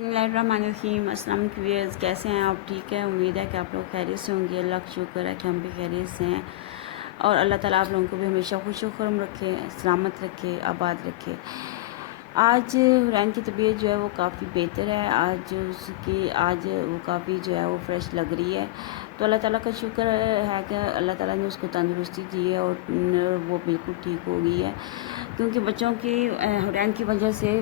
बिस्मिल्लाहिर्रहमानिर्रहीम। अस्सलाम वालेकुम व्यूअर्स, कैसे हैं आप? ठीक है, उम्मीद है कि आप लोग खैरियत से होंगे। अल्लाह का शुक्र है कि हम भी खैरियत से हैं और अल्लाह ताला आप लोगों को भी हमेशा खुश व खुर्म रखे, सलामत रखे, आबाद रखे। आज हुरैन की तबीयत जो है वो काफ़ी बेहतर है। आज वो काफ़ी जो है वो फ्रेश लग रही है। तो अल्लाह ताला का शुक्र है कि अल्लाह ताला ने उसको तंदुरुस्ती दी है और वो बिल्कुल ठीक हो गई है। क्योंकि बच्चों की हुरैन की वजह से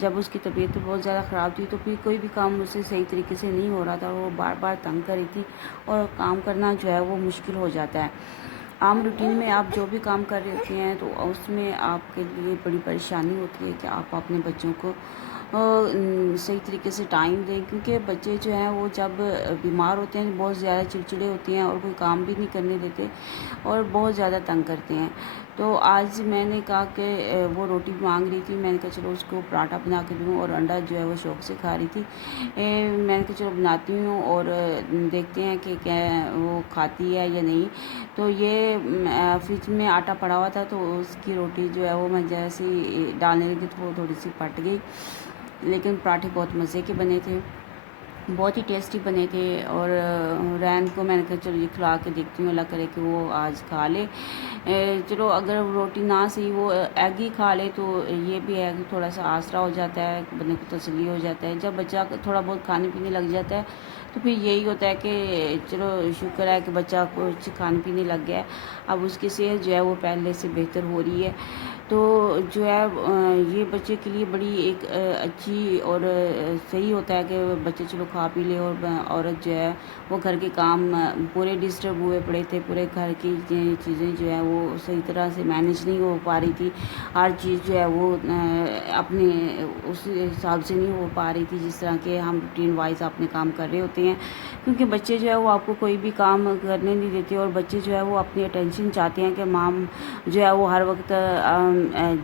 जब उसकी तबीयत बहुत ज़्यादा ख़राब थी तो फिर कोई भी काम मुझसे सही तरीके से नहीं हो रहा था। वो बार बार तंग कर रही थी और काम करना जो है वो मुश्किल हो जाता है। आम रूटीन में आप जो भी काम कर रहे होते हैं तो उसमें आपके लिए बड़ी परेशानी होती है कि आप अपने बच्चों को सही तरीके से टाइम दें। क्योंकि बच्चे जो हैं वो जब बीमार होते हैं बहुत ज़्यादा चिड़चिड़े होते हैं और कोई काम भी नहीं करने देते और बहुत ज़्यादा तंग करते हैं। तो आज मैंने कहा कि वो रोटी मांग रही थी, मैंने कहा चलो उसको पराठा बना के दूँ और अंडा जो है वो शौक़ से खा रही थी। मैंने कहा चलो बनाती हूँ और देखते हैं कि क्या वो खाती है या नहीं। तो ये फ्रिज में आटा पड़ा हुआ था तो उसकी रोटी जो है वो मैं जैसे ही डालने लगी तो वो थोड़ी सी फट गई। लेकिन पराठे बहुत मज़े के बने थे, बहुत ही टेस्टी बने थे। और रैन को मैंने कहा चलो ये खिला के देखती हूँ, अल्लाह करे कि वो आज खा ले। चलो अगर रोटी ना सही वो एग ही खा ले तो ये भी है कि थोड़ा सा आसरा हो जाता है, बंदे को तसल्ली हो जाता है। जब बच्चा थोड़ा बहुत खाने पीने लग जाता है तो फिर यही होता है कि चलो शुक्र है कि बच्चा कुछ खाने पीने लग गया है। अब उसकी सेहत जो है वो पहले से बेहतर हो रही है। तो जो है ये बच्चे के लिए बड़ी एक अच्छी और सही होता है कि बच्चे चलो खा पी ले। और औरत जो है वो घर के काम पूरे डिस्टर्ब हुए पड़े थे, पूरे घर की चीज़ें जो है वो सही तरह से मैनेज नहीं हो पा रही थी। हर चीज़ जो है वो अपने उस हिसाब से नहीं हो पा रही थी जिस तरह के हम रूटीन वाइज अपने काम कर रहे होते हैं। क्योंकि बच्चे जो है वो आपको कोई भी काम करने नहीं देते और बच्चे जो है वो अपनी अटेंशन चाहते हैं कि माम जो है वो हर वक्त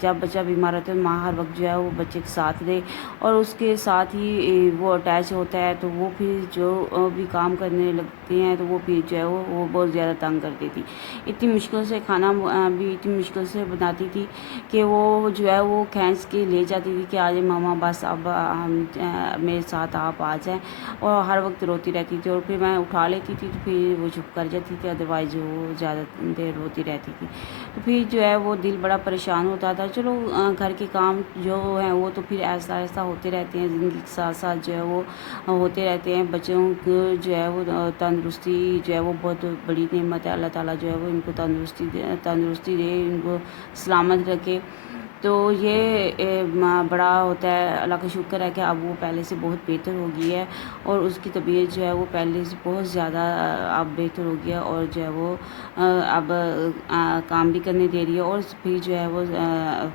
जब बच्चा बीमार होता है माँ हर वक्त जो है वो बच्चे के साथ दे और उसके साथ ही वो अटैच होता है। तो वो फिर जो भी काम करने लगते हैं तो वो फिर जो है वो बहुत ज़्यादा तंग करती थी। इतनी मुश्किल से खाना भी इतनी मुश्किल से बनाती थी कि वो जो है वो खींच के ले जाती थी कि आज मामा बस अब मेरे साथ आप आ जाएं। और हर वक्त रोती रहती थी और फिर मैं उठा लेती थी तो फिर वो चुप कर जाती थी, अदरवाइज़ वो ज़्यादा देर रोती रहती थी। तो फिर जो है वो दिल बड़ा परेशान होता था। चलो घर के काम जो हैं वो तो फिर ऐसा ऐसा होते रहते हैं, ज़िंदगी के साथ साथ जो है वो होते रहते हैं। बच्चों को जो है वो तंदुरुस्ती जो है वो बहुत बड़ी नेमत है। अल्लाह ताला जो है वो इनको तंदुरुस्ती दे, इनको सलामत रखे। तो ये बड़ा होता है, अल्लाह का शुक्र है कि अब वो पहले से बहुत बेहतर हो गई है और उसकी तबीयत जो है वो पहले से बहुत ज़्यादा अब बेहतर हो गया और जो है वो अब काम भी करने दे रही है और फिर जो है वो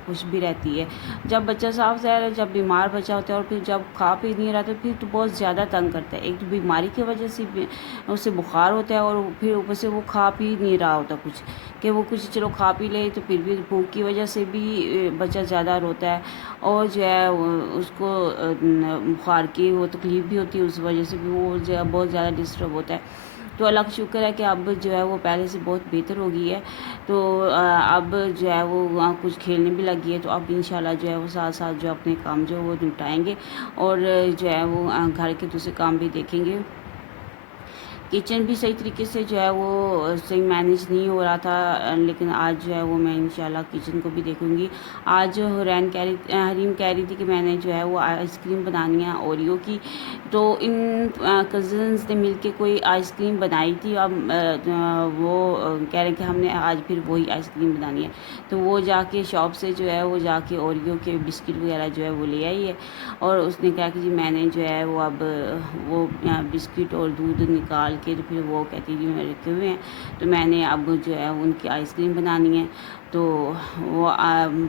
खुश भी रहती है। जब बच्चा साफ ज़ाहिर है जब बीमार बच्चा होता है और फिर जब खा पी नहीं रहा तो फिर तो बहुत ज़्यादा तंग करता है। एक तो बीमारी की वजह से उसे बुखार होता है और फिर ऊपर से वो खा पी नहीं रहा होता कुछ, कि वो कुछ चलो खा पी ले तो फिर भी भूख की वजह से भी बच्चा ज़्यादा रोता है और जो है उसको बुखार की वो तकलीफ़ भी होती है, उस वजह से भी वो बहुत ज़्यादा डिस्टर्ब होता है। तो अल्लाह का शुक्र है कि अब जो है वो पहले से बहुत बेहतर हो गई है। तो अब जो है वो कुछ खेलने भी लगी है। तो अब इंशाल्लाह जो है वो साथ साथ जो अपने काम जो है वो निपटाएंगे और जो है वो घर के दूसरे काम भी देखेंगे। किचन भी सही तरीके से जो है वो सही मैनेज नहीं हो रहा था, लेकिन आज जो है वो मैं इंशाल्लाह किचन को भी देखूँगी। आज हरीम कह रही थी कि मैंने जो है वो आइसक्रीम बनानी है ओरियो की। तो इन कज़न्स ने मिलके कोई आइसक्रीम बनाई थी। अब वो कह रहे हैं कि हमने आज फिर वही आइसक्रीम बनानी है। तो वो जाके शॉप से जो है वो जाके ओरियो के बिस्किट वगैरह जो है वो ले आई है और उसने कहा कि जी मैंने जो है वो अब वो बिस्किट और दूध निकाल के तो फिर वो कहती थी मैं रखे हुए हैं तो मैंने अब जो है उनकी आइसक्रीम बनानी है। तो वो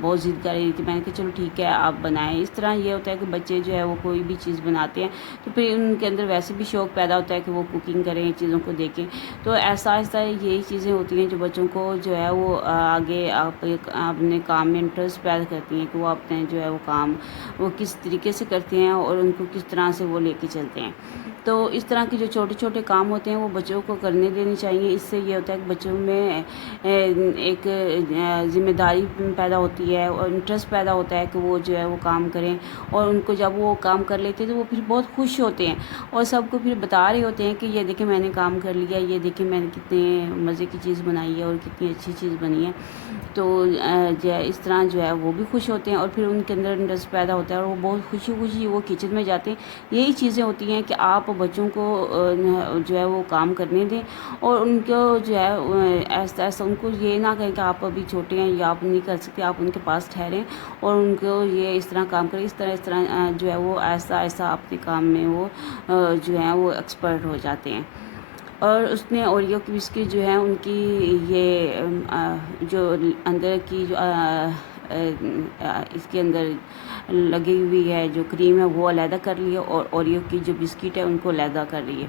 बहुत ज़िद कर रही थी। मैंने कहा चलो ठीक है आप बनाएं। इस तरह ये होता है कि बच्चे जो है वो कोई भी चीज़ बनाते हैं तो फिर उनके अंदर वैसे भी शौक़ पैदा होता है कि वो कुकिंग करें, चीज़ों को देखें। तो ऐसा ऐसा यही चीज़ें होती हैं जो बच्चों को जो है वो आगे अपने काम में इंटरेस्ट पैदा करती हैं कि वो अपने जो है वो काम वो किस तरीके से करते हैं और उनको किस तरह से वो लेके चलते हैं। तो इस तरह के जो छोटे छोटे काम होते हैं वो बच्चों को करने देने चाहिए। इससे ये होता है कि बच्चों में एक ذمہ داری پیدا ہوتی ہے اور انٹرسٹ پیدا ہوتا ہے کہ وہ جو ہے وہ کام کریں، اور ان کو جب وہ کام کر لیتے ہیں تو وہ پھر بہت خوش ہوتے ہیں اور سب کو پھر بتا رہے ہوتے ہیں کہ یہ دیکھیں میں نے کام کر لیا، یہ دیکھیں میں نے کتنے مزے کی چیز بنائی ہے اور کتنی اچھی چیز بنی ہے۔ تو جو ہے اس طرح جو ہے وہ بھی خوش ہوتے ہیں اور پھر ان کے اندر انٹرسٹ پیدا ہوتا ہے اور وہ بہت خوشی خوشی وہ کچن میں جاتے ہیں۔ یہی چیزیں ہوتی ہیں کہ آپ بچوں کو جو ہے وہ کام کرنے دیں اور ان کو جو ہے ایسا ایسا ان کو یہ نہ کہیں کہ آپ ابھی چھوٹے ہیں یا آپ نہیں کر سکتے، آپ ان کے پاس ٹھہریں اور ان کو یہ اس طرح کام کریں، اس طرح جو ہے وہ ایسا ایسا اپنے کام میں وہ جو ہے وہ ایکسپرٹ ہو جاتے ہیں۔ اور اس نے اوریو کی بسکٹ جو ہے ان کی یہ جو اندر کی جو اس کے اندر لگی ہوئی ہے جو کریم ہے وہ علیحدہ کر لی ہے، اور اوریو کی جو بسکٹ ہے ان کو علیحدہ کر لی ہے۔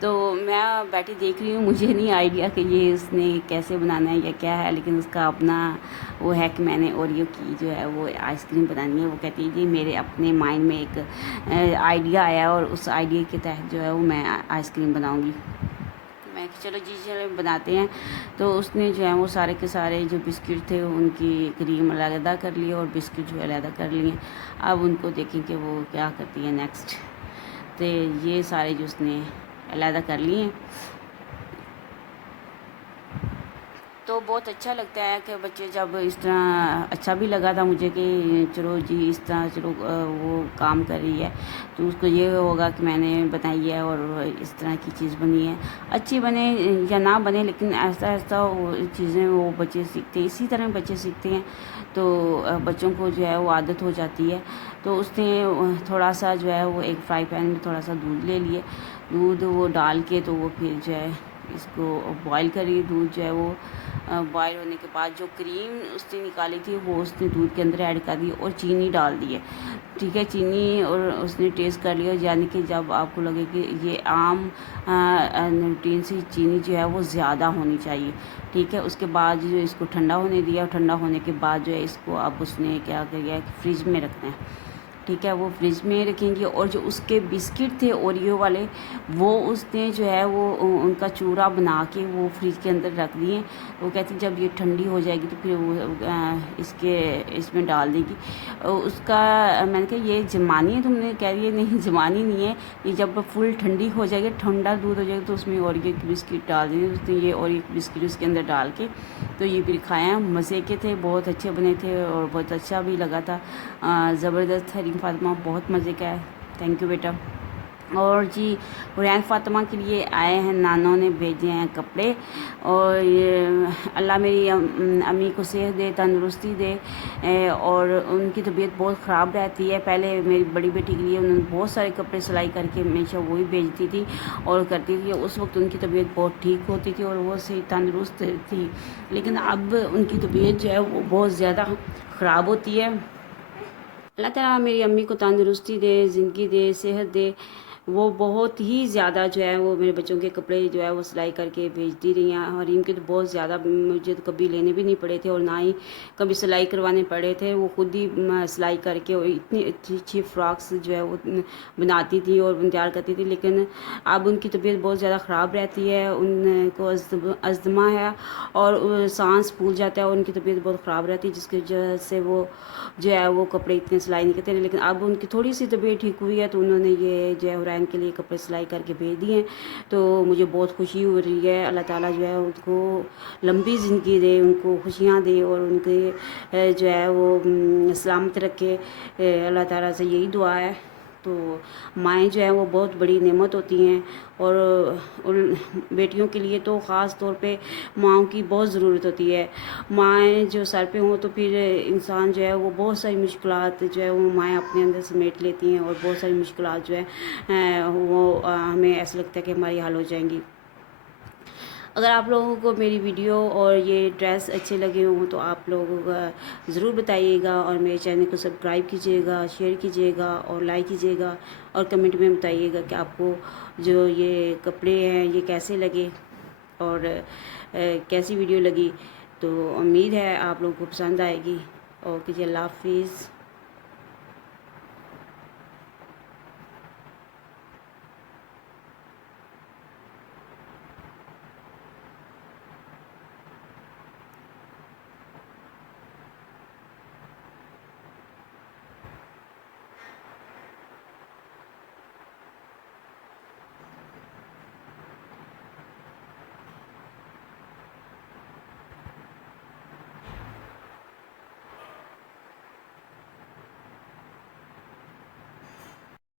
تو میں بیٹھی دیکھ رہی ہوں، مجھے نہیں آئیڈیا کہ یہ اس نے کیسے بنانا ہے یا کیا ہے، لیکن اس کا اپنا وہ ہے کہ میں نے اوریو کی جو ہے وہ آئس کریم بنانی ہے۔ وہ کہتی ہے جی میرے اپنے مائنڈ میں ایک آئیڈیا آیا اور اس آئیڈیا کے تحت جو ہے وہ میں آئس کریم بناؤں گی۔ میں کہ چلو جی چلو بناتے ہیں۔ تو اس نے جو ہے وہ سارے کے سارے جو بسکٹ تھے ان کی کریم علیحدہ کر لی اور بسکٹ جو علیحدہ کر لیے۔ اب ان کو دیکھیں کہ وہ کیا کرتی ہے نیکسٹ۔ تو یہ سارے جو اس نے علیحدہ کر لیے ہیں۔ تو بہت اچھا لگتا ہے کہ بچے جب اس طرح، اچھا بھی لگا تھا مجھے کہ چلو جی اس طرح چلو وہ کام کر رہی ہے تو اس کو یہ ہوگا کہ میں نے بنائی ہے اور اس طرح کی چیز بنی ہے، اچھی بنے یا نہ بنے لیکن ایسا ایسا وہ چیزیں وہ بچے سیکھتے ہیں، اسی طرح بچے سیکھتے ہیں۔ تو بچوں کو جو ہے وہ عادت ہو جاتی ہے۔ تو اس نے تھوڑا سا جو ہے وہ ایک فرائی پین میں تھوڑا سا دودھ لے لیے، دودھ وہ ڈال کے تو وہ پھر جو ہے اس کو بوائل کری۔ دودھ جو ہے وہ بوائل ہونے کے بعد جو کریم اس نے نکالی تھی وہ اس نے دودھ کے اندر ایڈ کر دی اور چینی ڈال دی ہے، ٹھیک ہے، چینی، اور اس نے ٹیسٹ کر لیا، یعنی کہ جب آپ کو لگے کہ یہ عام روٹین سی چینی جو ہے وہ زیادہ ہونی چاہیے، ٹھیک ہے۔ اس کے بعد جو اس کو ٹھنڈا ہونے دیا، اور ٹھنڈا ہونے کے بعد جو ہے اس کو اب اس نے کیا کیا کہ فریج میں رکھنا ہے، ٹھیک ہے، وہ فریج میں رکھیں گے۔ اور جو اس کے بسکٹ تھے اوریو والے وہ اس نے جو ہے وہ ان کا چورا بنا کے وہ فریج کے اندر رکھ دیے۔ وہ کہتی جب یہ ٹھنڈی ہو جائے گی تو پھر وہ اس میں ڈال دے گی۔ اس کا میں نے کہا یہ جمانی ہے، تم نے کہہ رہی ہے نہیں جمانی نہیں ہے، یہ جب فل ٹھنڈی ہو جائے گی، ٹھنڈا دودھ ہو جائے گا تو اس میں اوریو کی بسکٹ ڈال دیں گے۔ اس نے یہ اوریو کی بسکٹ اس کے اندر ڈال کے تو یہ پھر کھایا، مزے کے تھے، بہت اچھے بنے تھے اور بہت اچھا بھی لگا تھا، زبردست۔ حریم فاطمہ بہت مزے کا ہے، تھینک یو بیٹا۔ اور جی حریم فاطمہ کے لیے آئے ہیں، نانوں نے بھیجے ہیں کپڑے، اور اللہ میری امی کو صحت دے، تندرستی دے، اور ان کی طبیعت بہت خراب رہتی ہے۔ پہلے میری بڑی بیٹی کے لیے انہوں نے بہت سارے کپڑے سلائی کر کے ہمیشہ وہی بھیجتی تھی اور کرتی تھی، اس وقت ان کی طبیعت بہت ٹھیک ہوتی تھی اور وہ صحیح تندرست تھی، لیکن اب ان کی طبیعت جو ہے وہ بہت زیادہ خراب ہوتی ہے۔ اللہ تعالیٰ میری امی کو تندرستی دے، زندگی دے، صحت دے۔ وہ بہت ہی زیادہ جو ہے وہ میرے بچوں کے کپڑے جو ہے وہ سلائی کر کے بھیجتی رہی ہیں، اور ان کے تو بہت زیادہ مجھے تو کبھی لینے بھی نہیں پڑے تھے اور نہ ہی کبھی سلائی کروانے پڑے تھے، وہ خود ہی سلائی کر کے اور اتنی اچھی اچھی فراکس جو ہے وہ بناتی تھی اور تیار کرتی تھی۔ لیکن اب ان کی طبیعت بہت زیادہ خراب رہتی ہے، ان کو ازدما ہے اور سانس پھول جاتا ہے اور ان کی طبیعت بہت خراب رہتی ہے، جس کی وجہ سے وہ جو ہے وہ کپڑے اتنے سلائی نہیں کرتے ہیں۔ لیکن اب ان کی تھوڑی سی طبیعت ٹھیک ہوئی ہے تو انہوں نے یہ جو ہے حرین کے لیے کپڑے سلائی کر کے بھیج دیے ہیں، تو مجھے بہت خوشی ہو رہی ہے۔ اللہ تعالیٰ جو ہے ان کو لمبی زندگی دے، ان کو خوشیاں دے اور ان کے جو ہے وہ سلامت رکھے، اللہ تعالیٰ سے یہی دعا ہے۔ تو مائیں جو ہیں وہ بہت بڑی نعمت ہوتی ہیں، اور ان بیٹیوں کے لیے تو خاص طور پہ ماؤں کی بہت ضرورت ہوتی ہے۔ مائیں جو سر پہ ہوں تو پھر انسان جو ہے وہ بہت ساری مشکلات جو ہے وہ مائیں اپنے اندر سمیٹ لیتی ہیں، اور بہت ساری مشکلات جو ہے وہ ہمیں ایسا لگتا ہے کہ ہماری حل ہو جائیں گی۔ اگر آپ لوگوں کو میری ویڈیو اور یہ ڈریس اچھے لگے ہوں تو آپ لوگ ضرور بتائیے گا، اور میرے چینل کو سبسکرائب کیجیے گا، شیئر کیجیے گا اور لائک کیجیے گا، اور کمنٹ میں بتائیے گا کہ آپ کو جو یہ کپڑے ہیں یہ کیسے لگے اور کیسی ویڈیو لگی۔ تو امید ہے آپ لوگوں کو پسند آئے گی۔ اوکے جی، اللہ حافظ۔